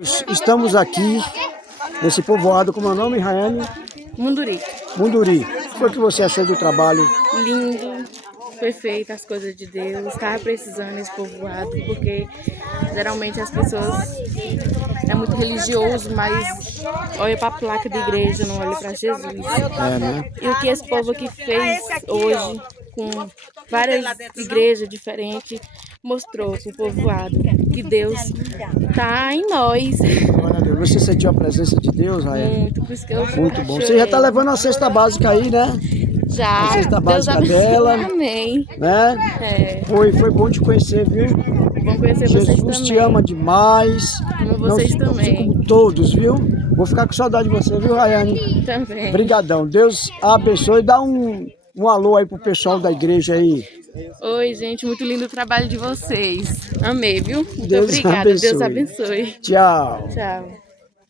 Estamos aqui nesse povoado, como é o nome, Raiane? Munduri. Munduri. O que foi que você achou do trabalho? Lindo, perfeito, as coisas de Deus. Estava precisando desse povoado, porque geralmente as pessoas é muito religioso, mas olha para a placa da igreja, não olha para Jesus. É, né? E o que esse povo aqui fez hoje, com várias igrejas diferentes, mostrou para o povoado que Deus está em nós. Glória a Deus. Você sentiu a presença de Deus, Raiane? Muito, por isso que eu Muito bom. Você chorei. já está levando a cesta básica aí, né? Já, A cesta Deus básica abençoe. dela. Amém. Né? É. Foi bom te conhecer, viu? Bom conhecer vocês Jesus também. te ama demais. Amo vocês também. Como todos, viu? Vou ficar com saudade de você, viu, Raiane? Também. Obrigadão. Deus abençoe. Dá um alô aí pro pessoal da igreja aí. Oi, gente. Muito lindo o trabalho de vocês. Amei, viu? Muito Deus obrigada. abençoe. Deus abençoe. Tchau. Tchau.